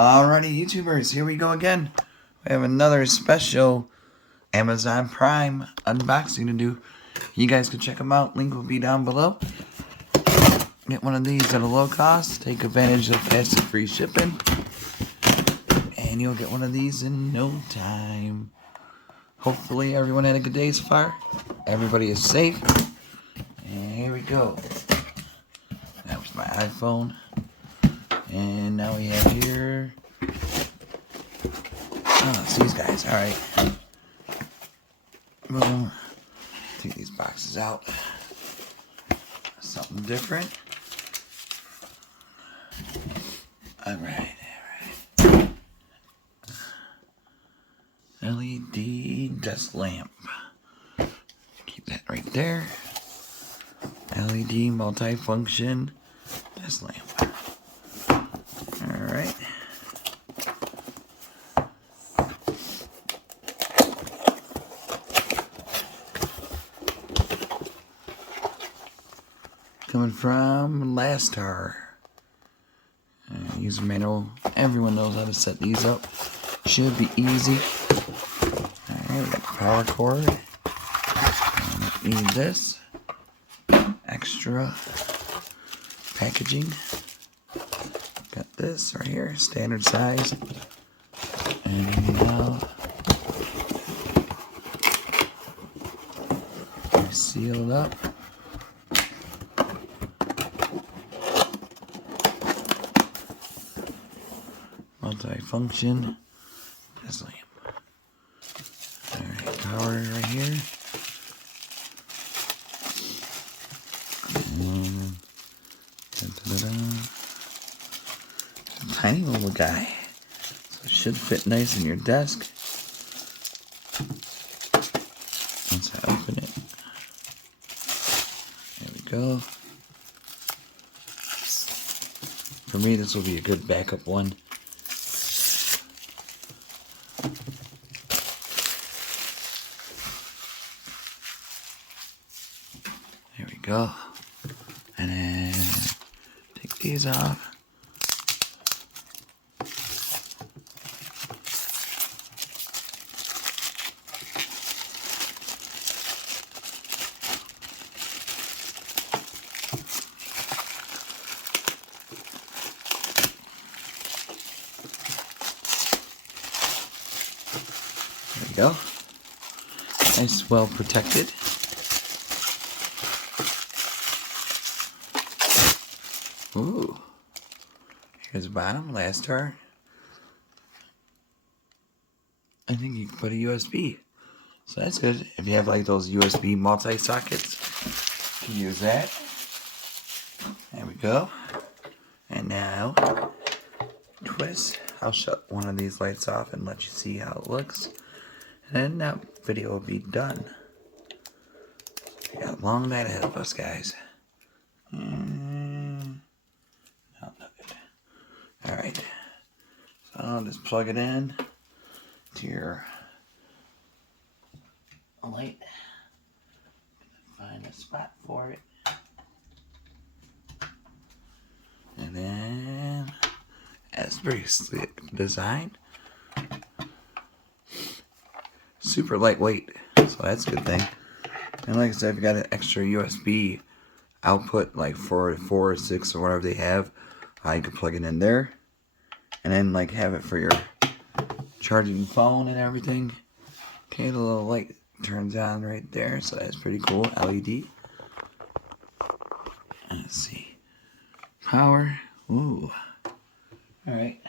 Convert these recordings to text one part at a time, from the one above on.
Alrighty, YouTubers, here we go again. We have another special Amazon Prime unboxing to do. You guys can check them out. Link will be down below. Get one of these at a low cost. Take advantage of fast and free shipping. And you'll get one of these in no time. Hopefully everyone had a good day so far. Everybody is safe. And here we go. That was my iPhone. And now we have here, it's these guys. Alright. Boom. Take these boxes out. Something different. Alright. LED desk lamp. Keep that right there. LED multi-function desk lamp. Alright. Coming from Lastar. User manual. Everyone knows how to set these up. Should be easy. Alright, we got the power cord. Need this. Extra packaging. Got this right here, standard size. And seal it up. Multi-function desk lamp. Alright, power right here. And tiny little guy, so it should fit nice in your desk. Once I open it, there we go. For me, this will be a good backup one. There we go. And then take these off. There we go. Nice, well protected. Ooh. Here's the bottom, Lastar. I think you can put a USB. So that's good. If you have like those USB multi-sockets, you can use that. There we go. And now, twist. I'll shut one of these lights off and let you see how it looks. And then that video will be done. We got a long night ahead of us, guys. Alright. So I'll just plug it in to your light. Find a spot for it. And then that's pretty slick design. Super lightweight, so that's a good thing. And like I said, if you got an extra USB output, like 4 or 6 or whatever they have, you can plug it in there. And then like have it for your charging phone and everything. Okay, the little light turns on right there, so that's pretty cool. LED. Let's see. Power. Ooh. Alright.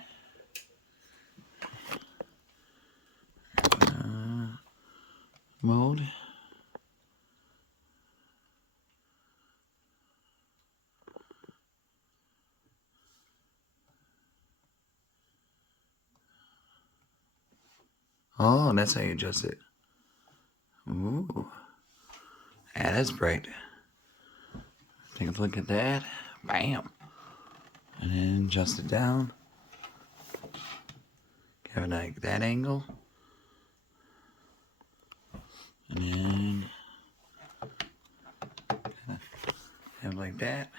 Mode. Oh, that's how you adjust it. Ooh. Yeah, that's bright. Take a look at that. Bam. And then adjust it down. Have it like that angle. And then have it like that.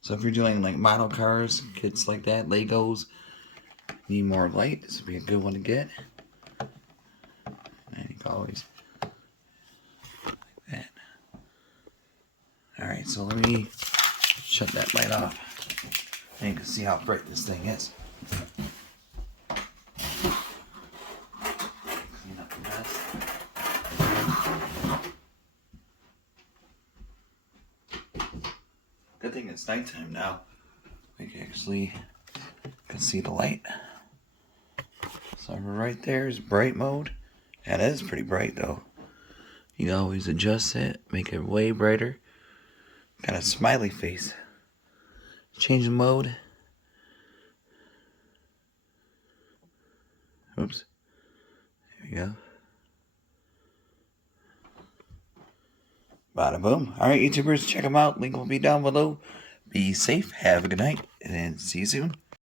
So if you're doing like model cars, kits like that, Legos, Need more light. This would be a good one to get. And you can always like that. Alright, so let me shut that light off. And you can see how bright this thing is. Clean up the mess. Good thing it's nighttime now. We can actually see the light. So right there is bright mode. And it is pretty bright though. You can always adjust it, make it way brighter. Got a smiley face. Change the mode. Oops. There we go. Bada boom. Alright, YouTubers, check them out. Link will be down below. Be safe, have a good night, and see you soon.